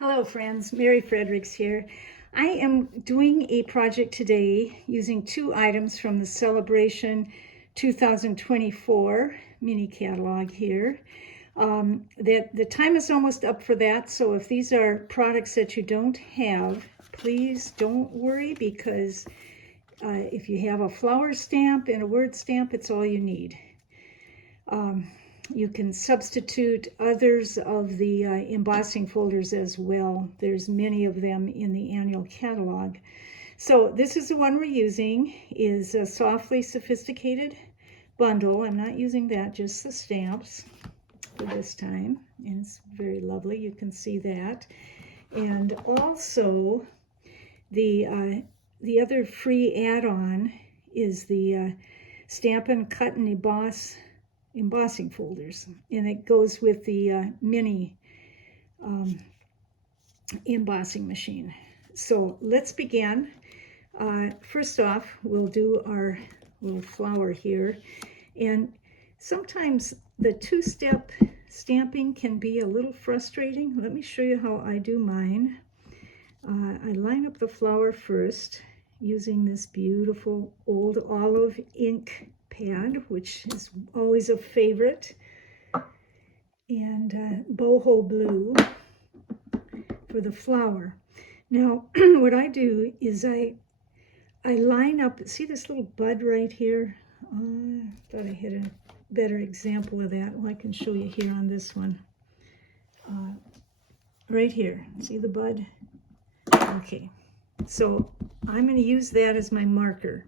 Hello friends, Mary Fredericks here. I am doing a project today using two items from the Celebration 2024 mini catalog here. The time is almost up for that, so if these are products that you don't have, please don't worry, because if you have a flower stamp and a word stamp, it's all you need. You can substitute others of the embossing folders as well. There's many of them in the annual catalog. So this is the one we're using, is a Softly Sophisticated bundle. I'm not using that, just the stamps for this time. And it's very lovely, you can see that. And also the other free add-on is the Stampin' Cut and embossing folders, and it goes with the mini embossing machine. So let's begin. First off, we'll do our little flower here, and sometimes the two-step stamping can be a little frustrating. Let me show you how I do mine. I line up the flower first using this beautiful old olive ink pad, which is always a favorite, and boho blue for the flower. Now what I do is I line up, see this little bud right here? I thought I had a better example of that. Well, I can show you here on this one. Right here, see the bud? Okay, so I'm going to use that as my marker,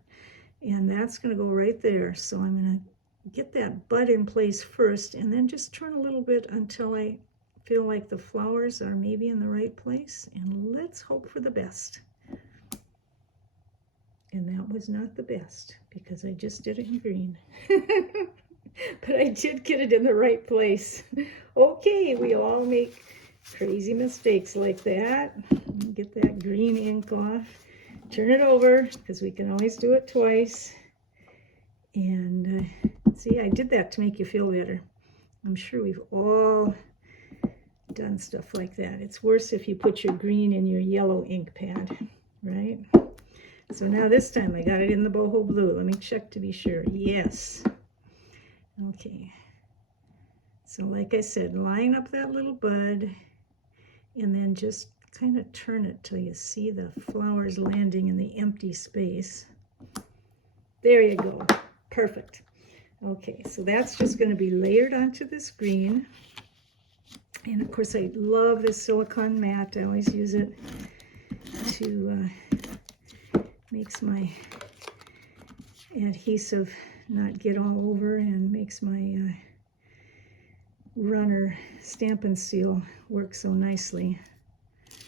and that's going to go right there. So I'm going to get that bud in place first, and then just turn a little bit until I feel like the flowers are maybe in the right place, and let's hope for the best. And that was not the best, because I just did it in green. But I did get it in the right place. Okay, we all make crazy mistakes like that. Get that green ink off. Turn it over, because we can always do it twice. And see, I did that to make you feel better. I'm sure we've all done stuff like that. It's worse if you put your green in your yellow ink pad, right? So now this time I got it in the boho blue. Let me check to be sure. Yes. Okay. So like I said, line up that little bud, and then just kind of turn it till you see the flowers landing in the empty space. There you go. Perfect. Okay, so that's just going to be layered onto this green. And of course, I love this silicone mat. I always use it to makes my adhesive not get all over, and makes my runner Stampin' Seal work so nicely.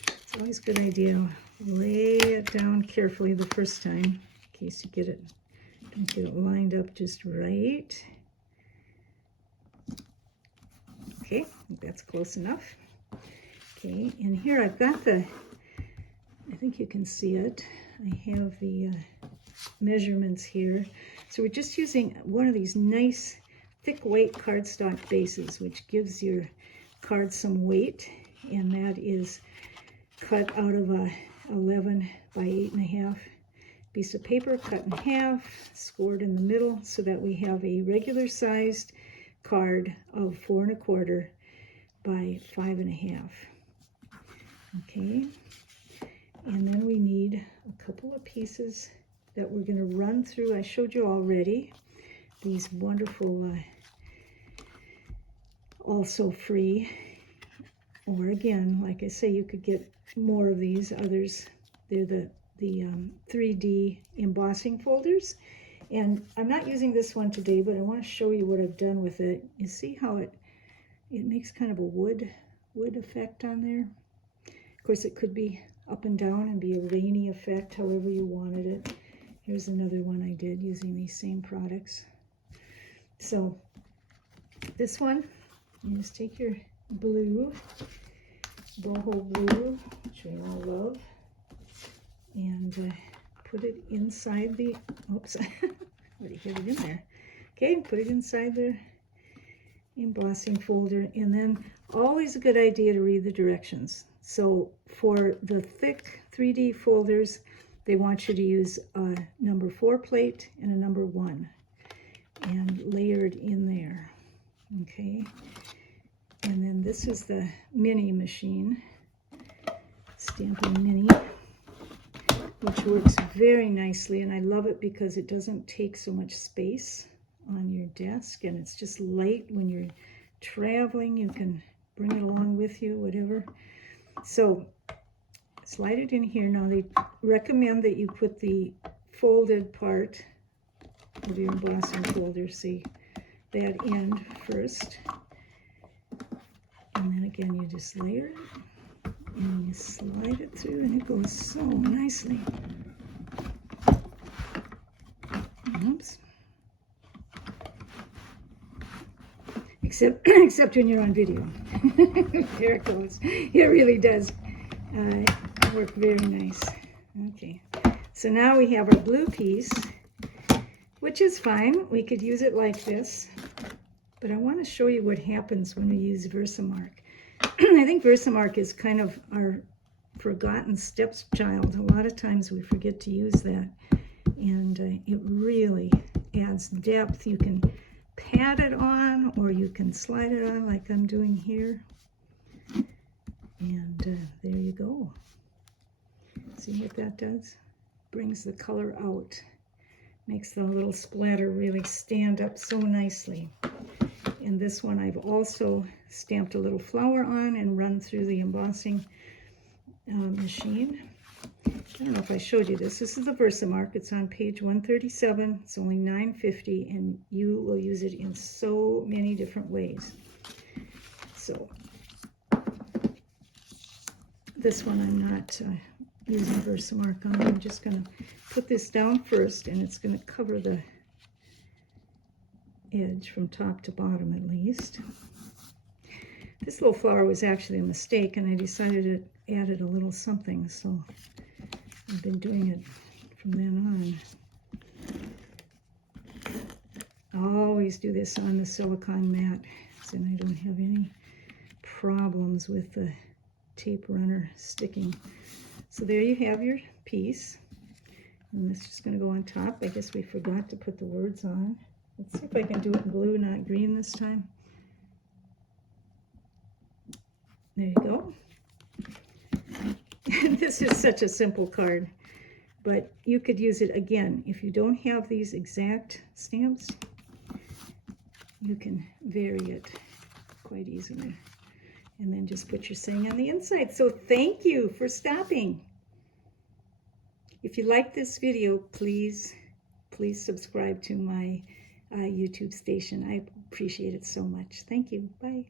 It's always a good idea. Lay it down carefully the first time, in case you don't get it lined up just right. Okay, that's close enough. Okay, and here I've got I think you can see it. I have the measurements here. So we're just using one of these nice thick white cardstock bases, which gives your card some weight, and that is cut out of a 11 by 8.5 piece of paper, cut in half, scored in the middle, so that we have a regular sized card of 4 1/4 by 5 1/2. Okay, and then we need a couple of pieces that we're going to run through. I showed you already these wonderful also free, or again, like I say, you could get more of these others. They're the 3D embossing folders, and I'm not using this one today, but I want to show you what I've done with it. You see how it makes kind of a wood effect on there. Of course, it could be up and down and be a rainy effect, however you wanted it. Here's another one I did using these same products. So this one, you just take your blue, boho blue, which we all love, and put it inside the, oops, I already hit it in there. Okay, put it inside the embossing folder, and then always a good idea to read the directions. So for the thick 3D folders, they want you to use a number 4 plate and a number 1 and layered in there. Okay. And then this is the mini machine, Stampin' Mini, which works very nicely, and I love it because it doesn't take so much space on your desk, and it's just light. When you're traveling, you can bring it along with you, whatever. So slide it in here. Now they recommend that you put the folded part of your embossing folder, see, that end first. And then again, you just layer it, and you slide it through, and it goes so nicely. Oops. Except when you're on video. There it goes. It really does work very nice. Okay, so now we have our blue piece, which is fine. We could use it like this. But I want to show you what happens when we use Versamark. I think Versamark is kind of our forgotten stepchild. A lot of times we forget to use that. And it really adds depth. You can pat it on, or you can slide it on like I'm doing here. And there you go. See what that does? Brings the color out. Makes the little splatter really stand up so nicely. And this one I've also stamped a little flower on and run through the embossing machine. I don't know if I showed you this. This is a Versamark. It's on page 137. It's only $9.50, and you will use it in so many different ways. So this one I'm not using Versamark on. I'm just going to put this down first, and it's going to cover the edge from top to bottom at least. This little flower was actually a mistake, and I decided to add it a little something, so I've been doing it from then on. I always do this on the silicone mat, so I don't have any problems with the tape runner sticking. So there you have your piece, and it's just going to go on top. I guess we forgot to put the words on. Let's see if I can do it in blue, not green this time. There you go. This is such a simple card, but you could use it again. If you don't have these exact stamps, you can vary it quite easily. And then just put your saying on the inside. So thank you for stopping. If you like this video, please subscribe to my YouTube station. I appreciate it so much. Thank you. Bye.